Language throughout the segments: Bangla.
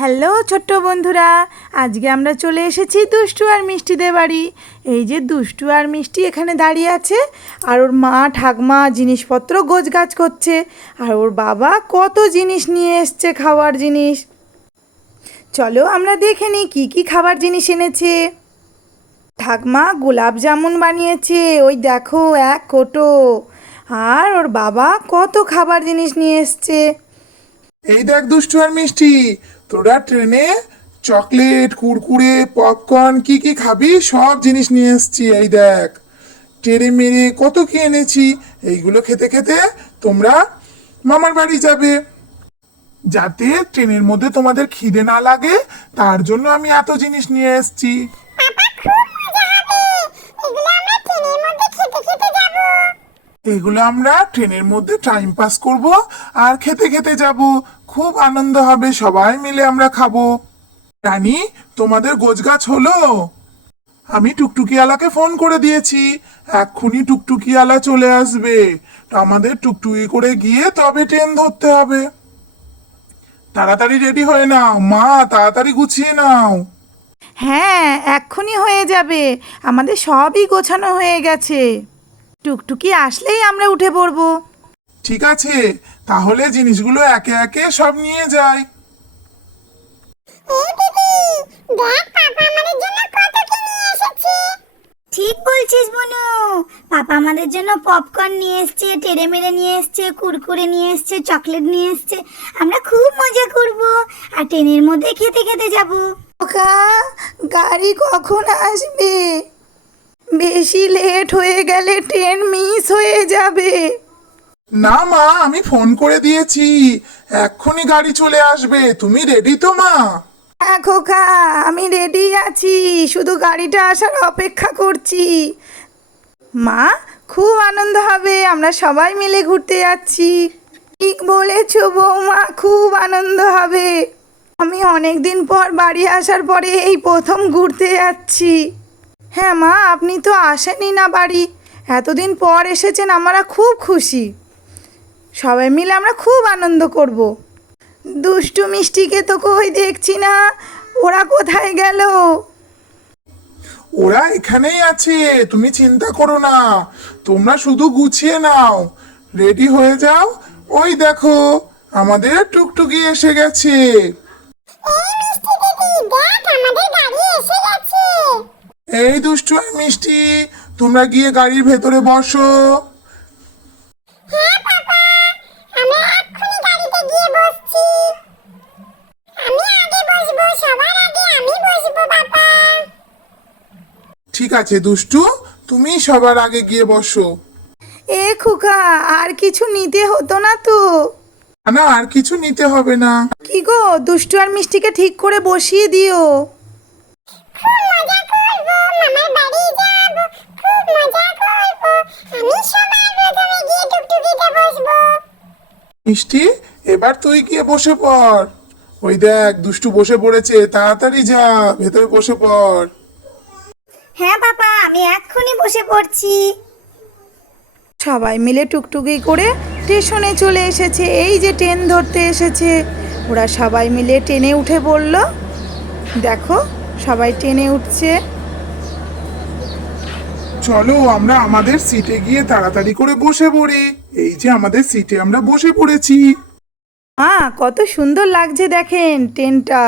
হ্যালো ছোট্ট বন্ধুরা, আজকে আমরা চলে এসেছি দুষ্টু আর মিষ্টিদের বাড়ি। এই যে দুষ্টু আর মিষ্টি এখানে দাঁড়িয়ে আছে, আর ওর মা, ঠাকমা জিনিসপত্র গোছগাছ করছে, আর ওর বাবা কত জিনিস নিয়ে এসছে খাওয়ার জিনিস। চলো আমরা দেখে নিই কী কী খাবার জিনিস এনেছে। ঠাকমা গোলাপ জামুন বানিয়েছে, ওই দেখো এক কোটো। আর ওর বাবা কত খাবার জিনিস নিয়ে এসছে। এই দেখ দুষ্টু আর মিষ্টি তোরা ট্রেনে চকলেট, কুরকুরে, পপকর্ন, কি কি খাবি? সব জিনিস নিয়ে এসছি, এই দেখ। টেরে মেরে কত কি এনেছি, এইগুলো খেতে খেতে তোমরা মামার বাড়ি যাবে। যাতে ট্রেনের মধ্যে তোমাদের খিদে না লাগে, তার জন্য আমি এত জিনিস নিয়ে এসেছি। এগুলো আমরা ট্রেনের মধ্যে টাইম পাস করব আর খেতে খেতে যাব। খুব আনন্দ হবে, সবাই মিলে আমরা খাব। রানী, তোমাদের গোছগাছ হলো? আমি টুকটুকিওয়ালাকে ফোন করে দিয়েছি। এক্ষুনি টুকটুকিওয়ালা চলে আসবে। আমাদের টুকটুকি করে গিয়ে তবে ট্রেন ধরতে হবে। তাড়াতাড়ি রেডি হয়ে নাও। মা, তাড়াতাড়ি গুছিয়ে নাও। হ্যাঁ এক্ষুনি হয়ে যাবে। আমাদের সবই গোছানো হয়ে গেছে। টুকটুকি আসলেই আমরা উঠে পড়ব। ঠিক আছে তাহলে জিনিসগুলো একে একে সব নিয়ে যাই। ঠিক বলছিস বনু পাপা আমাদের জন্য পপকর্ন নিয়ে এসছে টেরে মেরে নিয়ে এসছে কুরকুরে নিয়ে এসছে চকলেট নিয়ে এসছে। আমরা খুব মজা করব আর ট্রেনের মধ্যে খেতে খেতে যাব। খোকা গাড়ি কখন আসবে? বেশি লেট হয়ে গেলে ট্রেন মিস হয়ে যাবে। না মা আমি ফোন করে দিয়েছি। এক্ষুনি গাড়ি চলে আসবে। তুমি রেডি তো মা? হ্যাঁ খোকা আমি রেডি আছি। শুধু গাড়িটা আসার অপেক্ষা করছি। মা খুব আনন্দ হবে। আমরা সবাই মিলে ঘুরতে যাচ্ছি। ঠিক বলেছ বৌমা খুব আনন্দ হবে। আমি অনেক দিন পর বাড়ি আসার পরে এই প্রথম ঘুরতে যাচ্ছি। হ্যাঁ মা আপনি তো আসেনই না বাড়ি। এতদিন পর এসেছেন আমরা খুব খুশি। সবাই মিলে আমরা খুব আনন্দ করব। দুষ্টু মিষ্টিকে তো কই দেখছি না ওরা কোথায় গেল? ওরা এখানেই আছে তুমি চিন্তা করো না। তোমরা শুধু গুছিয়ে নাও। রেডি হয়ে যাও। ওই দেখো আমাদের টুকটুকি এসে গেছে। এই দুষ্টু আর মিষ্টি তোমরা গিয়ে গাড়ির ভেতরে বসো। ঠিক আছে দুষ্টু তুমি সবার আগে গিয়ে বসো। এ খোকা আর কিছু নিতে হতো না তো? না আর কিছু নিতে হবে না। কি গো দুষ্টু আর মিষ্টিকে ঠিক করে বসিয়ে দিও। মিষ্টি এবার তুই গিয়ে বসে পড়। ওই দেখ দুষ্টু বসে পড়েছে তাড়াতাড়ি যা ভেতরে বসে পড়। হ্যাঁ বাবা আমি এক্ষুনি বসে পড়ছি। সবাই মিলে টুকটুকি করে স্টেশনে চলে এসেছে। এই যে ট্রেন ধরতে এসেছে। ওরা সবাই মিলে ট্রেনে উঠে পড়ল। দেখো সবাই ট্রেনে উঠছে। চলো আমরা আমাদের সিটে গিয়ে তাড়াতাড়ি করে বসে পড়ি। এই যে আমাদের সিটে আমরা বসে পড়েছি। মা কত সুন্দর লাগছে দেখেন ট্রেনটা।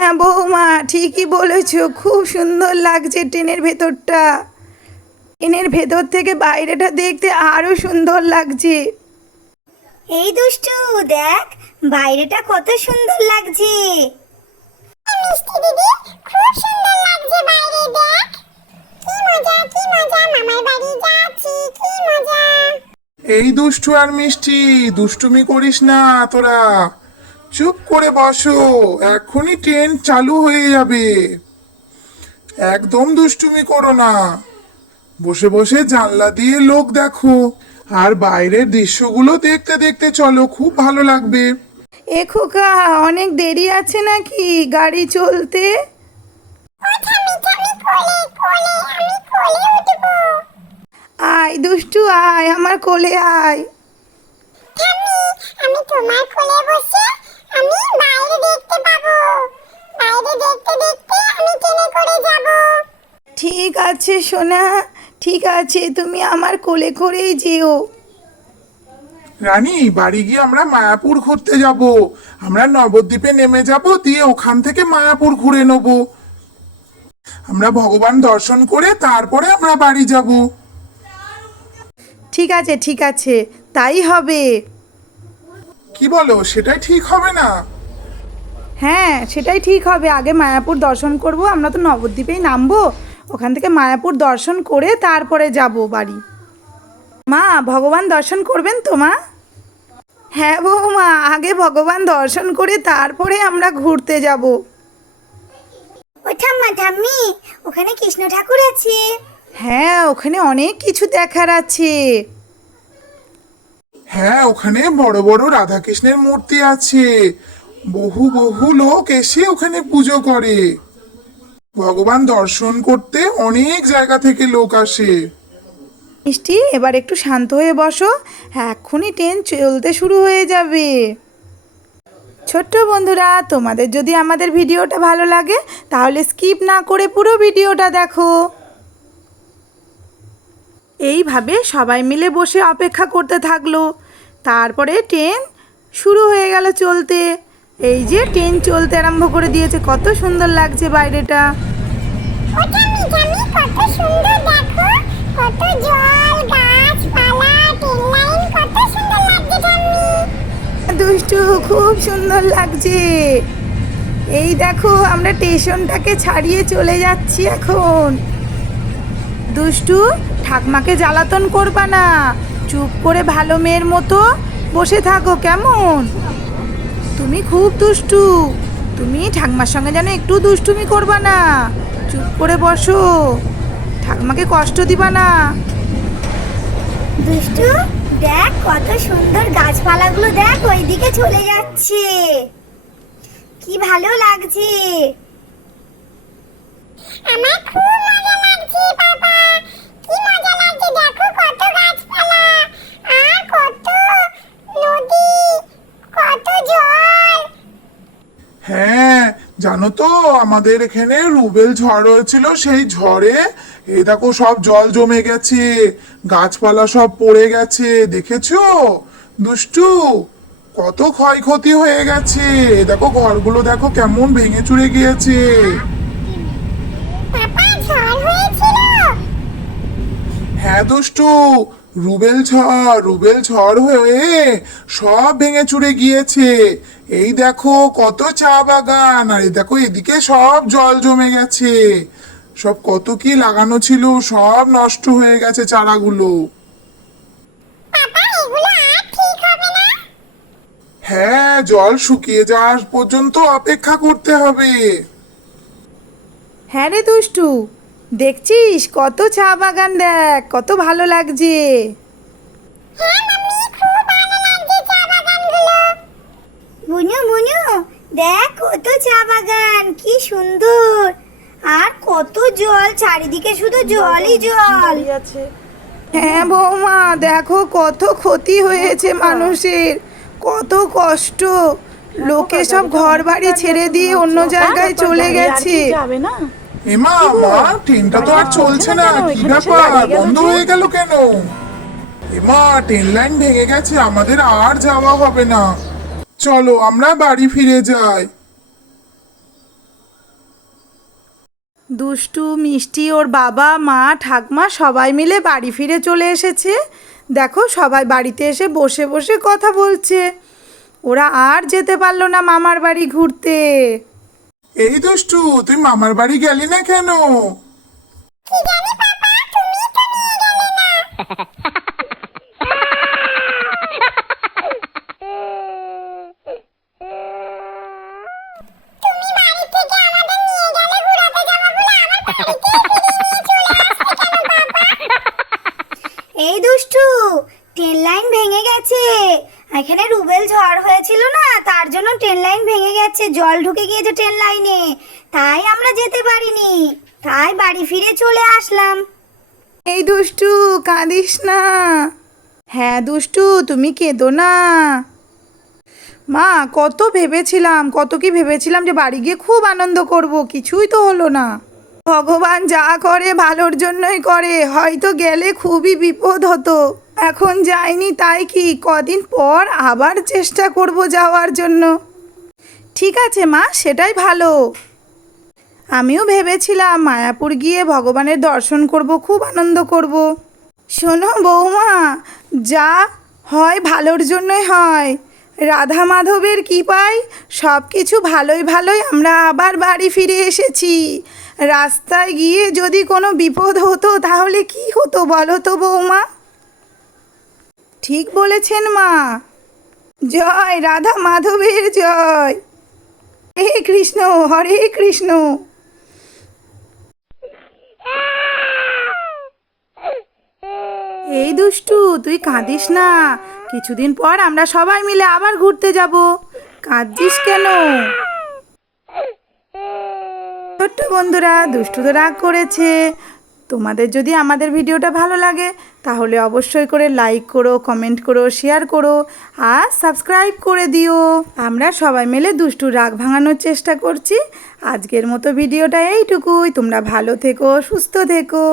হ্যাঁ বৌমা ঠিকই বলেছ খুব সুন্দর লাগছে ট্রেনের ভেতরটা। ট্রেনের ভেতর থেকে বাইরেটা দেখতে আরও সুন্দর লাগছে। এই দুষ্টু দেখ বাইরেটা কত সুন্দর লাগছে মিষ্টি দিদি খুব সুন্দর লাগছে বাইরে দেখ কি মজা কি মজা মামার বাড়ি যাচ্ছি কি মজা এই দুষ্টু আর মিষ্টি দুষ্টুমি করিস না তোরা। চুপ করে বসো এক্ষুনি ট্রেন চালু হয়ে যাবে। একদম দুষ্টুমি করো না। বসে বসে জানলা দিয়ে লোক দেখো আর বাইরের দৃশ্যগুলো দেখতে দেখতে চলো খুব ভালো লাগবে। এ খোকা অনেক দেরি আছে নাকি গাড়ি চলতে? আয় দুষ্টু আয় আমার কোলে আয়। আমি তোমার কোলে বসে আমি বাইরে দেখতে পাবো। বাইরে দেখতে দেখতে আমি ট্রেনে করে যাব। ঠিক আছে সোনা ঠিক আছে তুমি আমার কোলে করেই যেও। রানী বাড়ি গিয়ে আমরা মায়াপুর ঘুরতে যাব। আমরা নবদ্বীপে নেমে যাব দিয়ে ওখান থেকে মায়াপুর ঘুরে নেব। আমরা ভগবান দর্শন করে তারপরে আমরা বাড়ি যাব। ঠিক আছে ঠিক আছে তাই হবে। কি বলো সেটাই ঠিক হবে না? হ্যাঁ সেটাই ঠিক হবে। আগে মায়াপুর দর্শন করব আমরা তো নবদ্বীপেই নামবো। ওখান থেকে মায়াপুর দর্শন করে তারপরে যাব বাড়ি। মা ভগবান দর্শন করবেন তো মা? হ্যাঁ বৌমা আগে ভগবান দর্শন করে তারপরে আমরা ঘুরতে যাব। ও ঠাম্মা ঠাম্মি ওখানে কৃষ্ণ ঠাকুর আছে। হ্যাঁ ওখানে অনেক কিছু দেখার আছে। হ্যাঁ ওখানে বড় বড় রাধাকৃষ্ণের মূর্তি আছে। বহু বহু লোক এসে ওখানে পুজো করে। ভগবান দর্শন করতে অনেক জায়গা থেকে লোক আসে। মিষ্টি এবার একটু শান্ত হয়ে বসো। এক্ষুনি ট্রেন চলতে শুরু হয়ে যাবে। ছোট্ট বন্ধুরা তোমাদের যদি আমাদের ভিডিওটা ভালো লাগে তাহলে স্কিপ না করে পুরো ভিডিওটা দেখো। এইভাবে সবাই মিলে বসে অপেক্ষা করতে থাকল। তারপরে ট্রেন শুরু হয়ে গেল চলতে। এই যে ট্রেন চলতে আরম্ভ করে দিয়েছে কত সুন্দর লাগছে বাইরেটা। দুষ্টু খুব সুন্দর লাগছে। এই দেখো আমরা স্টেশনটাকে ছাড়িয়ে চলে যাচ্ছি এখন। দুষ্টু ঠাকমাকে জ্বালাতন করবা না। চুপ করে ভালো মেয়ের মতো বসে থাকো কেমন? তুমি খুব দুষ্টু। তুমি ঠাকমার সঙ্গে যেন একটু দুষ্টুমি করবা না। চুপ করে বসো। ঠাকমাকে কষ্ট দিবা না। দুষ্টু দেখ কত সুন্দর গাছপালাগুলো দেখ ওইদিকে চলে যাচ্ছে। কি ভালো লাগছে। আমার খুব মজা হ্যাঁ জানো তো, আমাদের এখানে রুবেল ঝড় হয়েছিল, সেই ঝড়ে, এ দেখো সব জল জমে গেছে, গাছপালা সব পড়ে গেছে, দেখেছ? দুষ্টু, কত ক্ষয়ক্ষতি হয়ে গেছে দেখো ঘরগুলো দেখো কেমন ভেঙে চুরে গিয়েছে পাপা ঝড় হয়েছিল হ্যাঁ দুষ্টু রুবেল ঝড় রুবেল ঝড় হয়ে সব ভেঙে চুরে গিয়েছে। এই দেখো কত চা বাগান আর এই দেখো এদিকে সব জল জমে গেছে। সব কত কি লাগানো ছিল সব নষ্ট হয়ে গেছে চারাগুলো। হ্যাঁ জল শুকিয়ে যাওয়ার পর্যন্ত অপেক্ষা করতে হবে। হ্যাঁ রে দুষ্টু দেখছিস? কত চা বাগান দেখ কত ভালো লাগছে। হ্যাঁ বুনু বুনু দেখ কত চা বাগান কি সুন্দর। আর কত জল চারিদিকে শুধু জলই জল। হ্যাঁ বৌমা দেখো কত ক্ষতি হয়েছে মানুষের কত কষ্ট। লোকে সব ঘর বাড়ি ছেড়ে দিয়ে অন্য জায়গায় চলে গেছে। যাবে না। এমা মা ট্রেনটা তো আর চলছে না। কি ব্যাপার বন্ধ হয়ে গেল কেন? এমা ট্রেন লাইন ভেঙে গেছে আমাদের আর যাওয়া হবে না। চলো আমরা বাড়ি ফিরে যাই। দুষ্টু মিষ্টি ওর বাবা মা ঠাকমা সবাই মিলে বাড়ি ফিরে চলে এসেছে। দেখো সবাই বাড়িতে এসে বসে বসে কথা বলছে। ওরা আর যেতে পারল না মামার বাড়ি ঘুরতে। এই দুষ্টু তুই মামার বাড়ি গেলি না কেন? কি জানি পাপা তুমি তো নিয়ে গেলে না। তুমি বাড়ি থেকে আমাদের নিয়ে গেলে ঘোরাতে যাব বলে আমার বাড়িতে এই দুষ্টু ট্রেন লাইন ভেঙে গেছে। এখানে রুবেল ঝড় হয়েছিল না, তার জন্য ট্রেন লাইন ভেঙে গেছে। জল ঢুকে গিয়েছে ট্রেন লাইনে। তাই আমরা যেতে পারিনি। তাই বাড়ি ফিরে চলে আসলাম। এই দুষ্টু, কাঁদিস না। হ্যাঁ দুষ্টু, তুমি কেঁদো না। মা, কত ভেবেছিলাম, কত কি ভেবেছিলাম যে বাড়ি গিয়ে খুব আনন্দ করব, কিছুই তো হলো না। ভগবান যা করে, ভালোর জন্যই করে। হয়তো গেলে খুবই বিপদ হতো। এখন যাইনি তাই কি কদিন পর আবার চেষ্টা করব যাওয়ার জন্য? ঠিক আছে মা, সেটাই ভালো। আমিও ভেবেছিলাম মায়াপুর গিয়ে ভগবানের দর্শন করব, খুব আনন্দ করব। শোনো বৌমা, যা হয় ভালোর জন্যই হয়। রাধা মাধবের কৃপায় সব কিছু ভালোই ভালোই আমরা আবার বাড়ি ফিরে এসেছি। রাস্তায় গিয়ে যদি কোনো বিপদ হতো তাহলে কি হতো বলো তো বৌমা? ঠিক বলেছেন মা। জয় রাধা মাধবের জয়। হরে কৃষ্ণ হরে কৃষ্ণ। এই দুষ্টু, তুই কাঁদিস না। কিছুদিন পর আমরা সবাই মিলে আবার ঘুরতে যাব। কাঁদছিস কেন? ছোট্ট বন্ধুরা, দুষ্টু তো রাগ করেছে। তোমাদের যদি আমাদের ভিডিওটা ভালো লাগে, তাহলে অবশ্যই করে লাইক করো কমেন্ট করো শেয়ার করো, আর সাবস্ক্রাইব করে দিও। আমরা সবাই মিলে দুষ্টু রাগ ভাঙানোর চেষ্টা করছি। আজকের মতো ভিডিওটা এইটুকুই। তোমরা ভালো থেকো, সুস্থ থেকো।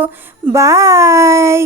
বাই